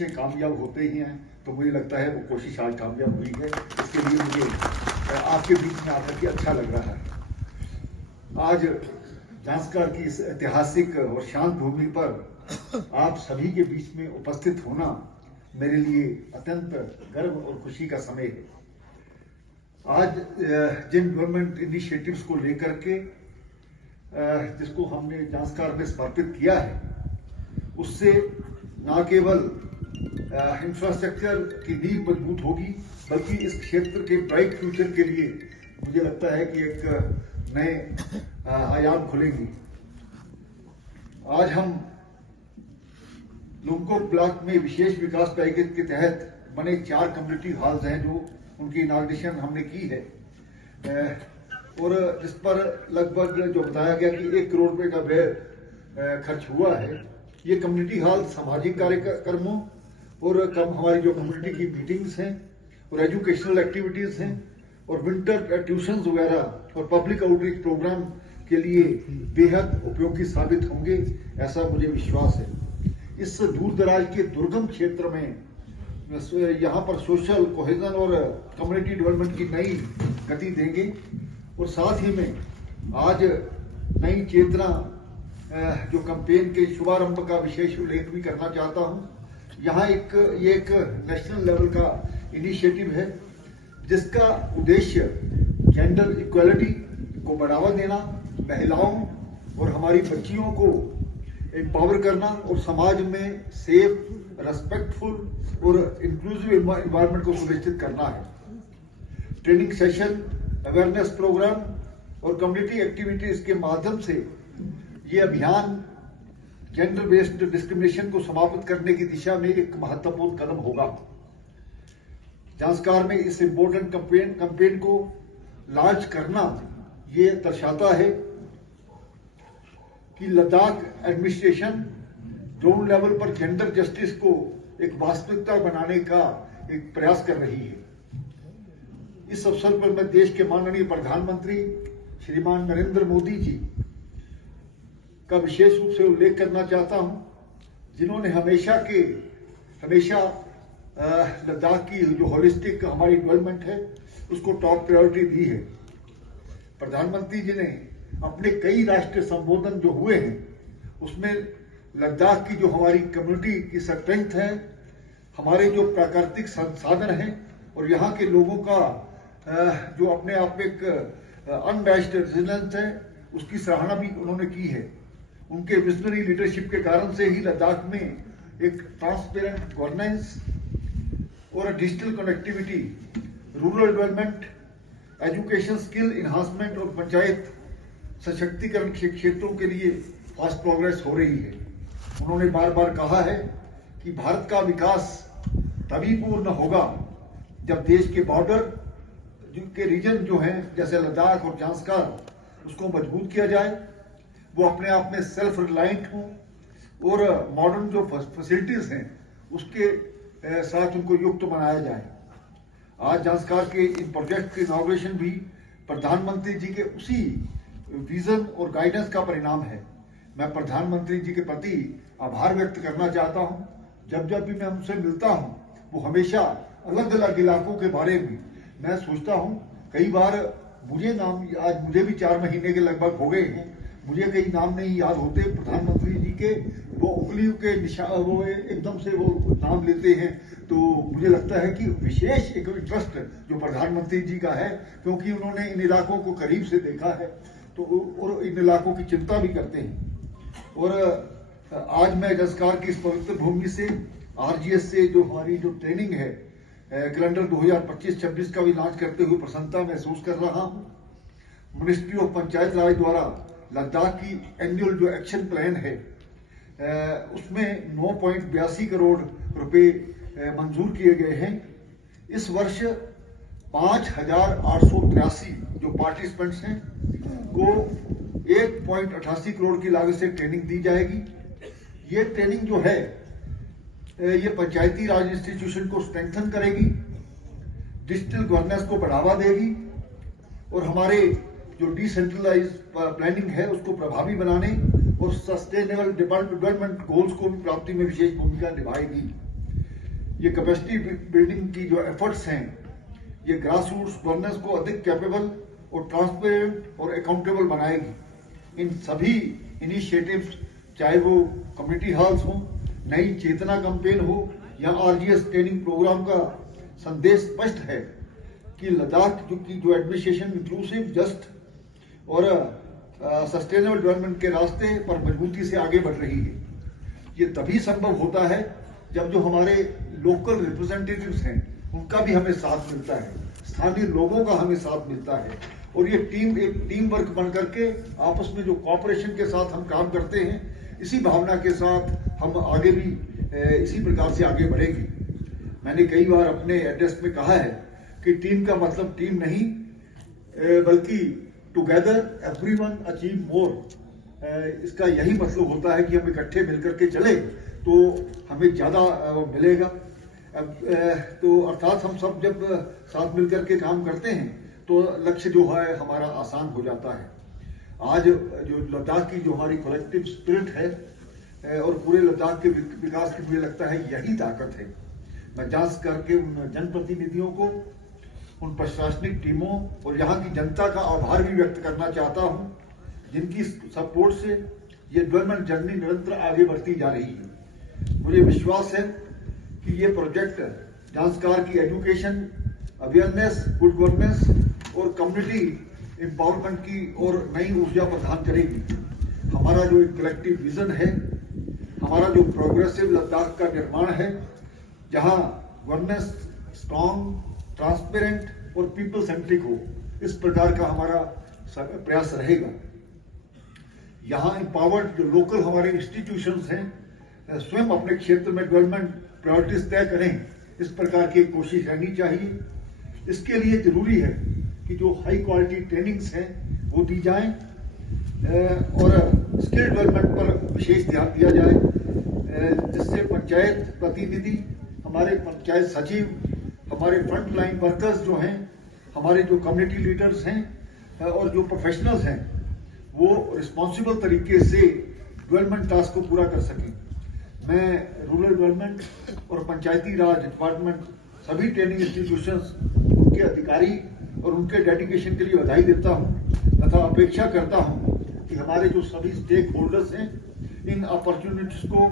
कोशिशें कामयाब होते ही हैं, तो मुझे लगता है वो कोशिश आज कामयाब हुई है। इसके लिए मुझे आपके बीच में आकर के अच्छा लग रहा है। आज जांस्कर की इस ऐतिहासिक और शांत भूमि पर आप सभी के बीच में उपस्थित होना मेरे लिए अत्यंत गर्व और खुशी का समय है। आज जिन गवर्नमेंट इनिशिएटिव्स को लेकर के जिसको हमने जांस्कर में समर्पित किया है, उससे न केवल इंफ्रास्ट्रक्चर की नींव मजबूत होगी, बल्कि इस क्षेत्र के ब्राइट फ्यूचर के लिए मुझे लगता है कि एक नए आयाम खुलेंगे। आज हम लुमको ब्लॉक में विशेष विकास पैकेज के तहत बने 4 कम्युनिटी हॉल्स हैं, जो उनकी इनॉग्रेशन हमने की है, और जिस पर लगभग जो बताया गया कि 1 करोड़ रुपए का व्यय खर्च हुआ है। ये कम्युनिटी हॉल सामाजिक कार्यक्रमों और हमारी जो कम्युनिटी की मीटिंग्स हैं और एजुकेशनल एक्टिविटीज हैं और विंटर ट्यूशंस वगैरह और पब्लिक आउटरीच प्रोग्राम के लिए बेहद उपयोगी साबित होंगे, ऐसा मुझे विश्वास है। इस दूर दराज के दुर्गम क्षेत्र में यहाँ पर सोशल कोहेजन और कम्युनिटी डेवलपमेंट की नई गति देंगे, और साथ ही में आज नई चेतना जो कैंपेन के शुभारंभ का विशेष उल्लेख भी करना चाहता हूँ। यहाँ ये एक नेशनल लेवल का इनिशिएटिव है, जिसका उद्देश्य जेंडर इक्वालिटी को बढ़ावा देना, महिलाओं और हमारी बच्चियों को एम्पावर करना और समाज में सेफ, रेस्पेक्टफुल और इंक्लूसिव एनवायरनमेंट को सुनिश्चित करना है। ट्रेनिंग सेशन, अवेयरनेस प्रोग्राम और कम्युनिटी एक्टिविटीज के माध्यम से ये अभियान जेंडर बेस्ड डिस्क्रिमिनेशन को समाप्त करने की दिशा में एक महत्वपूर्ण कदम होगा। जांस्कर में इस इम्पोर्टेंट कैंपेन को लॉन्च करना ये दर्शाता है कि लद्दाख एडमिनिस्ट्रेशन जोन लेवल पर जेंडर जस्टिस को एक वास्तविकता बनाने का एक प्रयास कर रही है। इस अवसर पर मैं देश के माननीय प्रधानमंत्री श्रीमान नरेंद्र मोदी जी का विशेष रूप से उल्लेख करना चाहता हूं, जिन्होंने हमेशा लद्दाख की जो होलिस्टिक हमारी डेवलपमेंट है उसको टॉप प्रायोरिटी दी है। प्रधानमंत्री जी ने अपने कई राष्ट्रीय संबोधन जो हुए हैं उसमें लद्दाख की जो हमारी कम्युनिटी की स्ट्रेंथ है, हमारे जो प्राकृतिक संसाधन हैं और यहाँ के लोगों का जो अपने आप में एक अनमैच्ड रेजिलेंस है, उसकी सराहना भी उन्होंने की है। उनके विजनरी लीडरशिप के कारण से ही लद्दाख में एक ट्रांसपेरेंट गवर्नेंस और digital connectivity, rural development, education skill enhancement और पंचायत सशक्तिकरण के क्षेत्रों के लिए फास्ट प्रोग्रेस हो रही है। उन्होंने बार बार कहा है कि भारत का विकास तभी पूर्ण होगा जब देश के बॉर्डर के रीजन जो हैं जैसे लद्दाख और जांस्कर, उसको मजबूत किया जाए, वो अपने आप में सेल्फ रिलायंट हों और मॉडर्न जो फैसिलिटीज हैं उसके साथ उनको युक्त बनाया जाए। आज जांस्कर के इन प्रोजेक्ट की इनॉग्रेशन भी प्रधानमंत्री जी के उसी विजन और गाइडेंस का परिणाम है। मैं प्रधानमंत्री जी के प्रति आभार व्यक्त करना चाहता हूं। जब भी मैं उनसे मिलता हूं, वो हमेशा अलग अलग इलाकों के बारे में मैं सोचता हूं। कई बार आज मुझे भी 4 महीने के लगभग हो गए हैं, मुझे कई नाम नहीं याद होते प्रधानमंत्री जी के। वो उंगलियों के निशान वो एकदम से वो नाम लेते हैं, तो मुझे लगता है कि विशेष एक इंटरेस्ट जो प्रधानमंत्री जी का है, क्योंकि उन्होंने इन इलाकों को करीब से देखा है, तो और इन इलाकों की चिंता भी करते हैं। और आज मैं जांस्कर की इस पवित्र भूमि से आरजीएस से जो हमारी जो ट्रेनिंग है कैलेंडर 2025-26 का भी लॉन्च करते हुए प्रसन्नता महसूस कर रहा हूं। मिनिस्ट्री ऑफ पंचायत राज द्वारा लद्दाख की एनुअल जो एक्शन प्लान है उसमें 9.82 करोड़ रुपए मंजूर किए गए हैं। इस वर्ष 5,883 जो पार्टिसिपेंट्स हैं को 1.88 करोड़ की लागत से ट्रेनिंग दी जाएगी। ये ट्रेनिंग जो है ये पंचायती राज इंस्टीट्यूशन को स्ट्रेंथन करेगी, डिजिटल गवर्नेंस को बढ़ावा देगी और हमारे जो डिसेंट्रलाइज प्लानिंग है उसको प्रभावी बनाने और सस्टेनेबल डेवलपमेंट गोल्स को भी प्राप्ति में विशेष भूमिका निभाएगी। ये कैपेसिटी बिल्डिंग की जो एफर्ट्स हैं, ये ग्रास रूट्स गवर्नेंस को अधिक कैपेबल और ट्रांसपेरेंट और अकाउंटेबल बनाएगी। इन सभी इनिशिएटिव्स, चाहे वो कम्युनिटी हॉल्स हो, नई चेतना कैंपेन हो या आरजीएस ट्रेनिंग प्रोग्राम का संदेश स्पष्ट है कि लद्दाख की जो एडमिनिस्ट्रेशन इंक्लूसिव, जस्ट और सस्टेनेबल डेवलपमेंट के रास्ते पर मजबूती से आगे बढ़ रही है। ये तभी संभव होता है जब जो हमारे लोकल रिप्रेजेंटेटिव्स हैं उनका भी हमें साथ मिलता है, स्थानीय लोगों का हमें साथ मिलता है, और ये एक टीम वर्क बन करके आपस में जो कॉपरेशन के साथ हम काम करते हैं, इसी भावना के साथ हम आगे भी इसी प्रकार से आगे बढ़ेंगे। मैंने कई बार अपने एड्रेस में कहा है कि टीम का मतलब टीम नहीं, बल्कि टुगेदर एवरीवन अचीव मोर। इसका यही मतलब होता है कि हम इकट्ठे मिलकर के चले तो हमें ज्यादा मिलेगा। तो अर्थात हम सब जब साथ मिलकर के काम करते हैं तो लक्ष्य जो है हमारा आसान हो जाता है। आज जो लद्दाख की जो हमारी कलेक्टिव स्पिरिट है और पूरे लद्दाख के विकास की मुझे लगता है यही ताकत है। मैं जांच करके उन जनप्रतिनिधियों को, उन प्रशासनिक टीमों और यहाँ की जनता का आभार भी व्यक्त करना चाहता हूँ, जिनकी सपोर्ट से ये डेवलपमेंट जर्नी निरंतर आगे बढ़ती जा रही है। मुझे विश्वास है कि ये प्रोजेक्ट जांचकार की एजुकेशन, अवेयरनेस, गुड गवर्नेंस और कम्युनिटी एम्पावरमेंट की और नई ऊर्जा प्रदान करेगी। हमारा जो एक कलेक्टिव विजन है, हमारा जो प्रोग्रेसिव लद्दाख का निर्माण है, जहां गवर्नेंस स्ट्रॉन्ग, ट्रांसपेरेंट और पीपल सेंट्रिक हो, इस प्रकार का हमारा प्रयास रहेगा। यहाँ एम्पावर्ड जो लोकल हमारे इंस्टीट्यूशंस हैं स्वयं अपने क्षेत्र में डेवलपमेंट प्रायोरिटीज तय करें, इस प्रकार की कोशिश रहनी चाहिए। इसके लिए जरूरी है कि जो हाई क्वालिटी ट्रेनिंग्स हैं वो दी जाएं और स्किल डेवलपमेंट पर विशेष ध्यान दिया जाए, जिससे पंचायत प्रतिनिधि, हमारे पंचायत सचिव, हमारे फ्रंट लाइन वर्कर्स जो हैं, हमारे जो कम्युनिटी लीडर्स हैं और जो प्रोफेशनल्स हैं, वो रिस्पॉन्सिबल तरीके से डेवलपमेंट टास्क को पूरा कर सकें। मैं रूरल डेवलपमेंट और पंचायती राज डिपार्टमेंट, सभी ट्रेनिंग इंस्टीट्यूशंस, उनके अधिकारी और उनके डेडिकेशन के लिए बधाई देता हूं तथा अपेक्षा करता हूं कि हमारे जो सभी स्टेक होल्डर्स हैं इन अपॉर्चुनिटीज को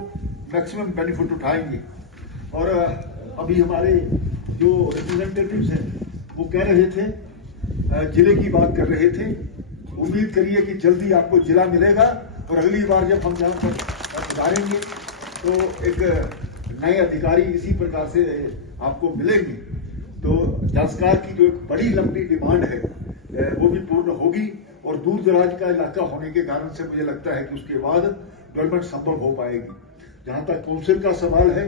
मैक्सिमम बेनिफिट उठाएंगे। और अभी हमारे जो रिप्रेजेंटेटिव्स हैं वो कह रहे थे, जिले की बात कर रहे थे, उम्मीद करिए कि जल्दी आपको जिला मिलेगा और अगली बार जब हम यहाँ पर पधारेंगे तो एक नए अधिकारी इसी प्रकार से आपको मिलेंगे। तो जांचकार की जो एक बड़ी लंबी डिमांड है वो भी पूर्ण होगी और दूर दराज का इलाका होने के कारण से मुझे लगता है कि उसके बाद डेवलपमेंट संभव हो पाएगी। जहां तक काउंसिल का सवाल है,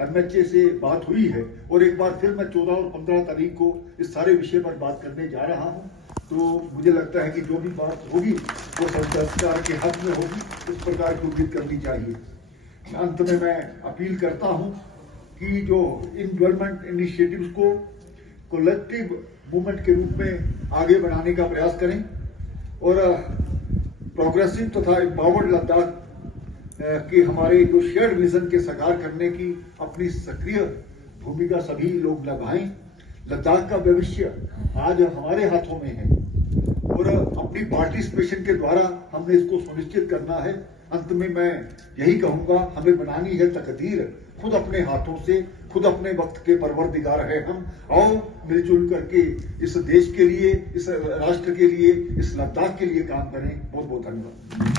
एमएचए से बात हुई है और एक बार फिर मैं 14 और 15 तारीख को इस सारे विषय पर बात करने जा रहा हूं। तो मुझे लगता है कि जो भी बात होगी वो जांचकार के हक में होगी, इस प्रकार की उम्मीद करनी चाहिए। अंत में मैं अपील करता हूं कि जो इन डेवलपमेंट इनिशिएटिव्स को कलेक्टिव मूवमेंट के रूप में आगे बढ़ाने का प्रयास करें और प्रोग्रेसिव तथा एम्पावर्ड लद्दाख के हमारे जो शेयर्ड विजन के साकार करने की अपनी सक्रिय भूमिका सभी लोग निभाएं। लद्दाख का भविष्य आज हमारे हाथों में है और अपनी पार्टिसिपेशन के द्वारा हमने इसको सुनिश्चित करना है। अंत में मैं यही कहूंगा, हमें बनानी है तकदीर खुद अपने हाथों से, खुद अपने वक्त के परवरदिगार है हम। आओ मिलजुल करके इस देश के लिए, इस राष्ट्र के लिए, इस लद्दाख के लिए काम करें। बहुत बहुत धन्यवाद।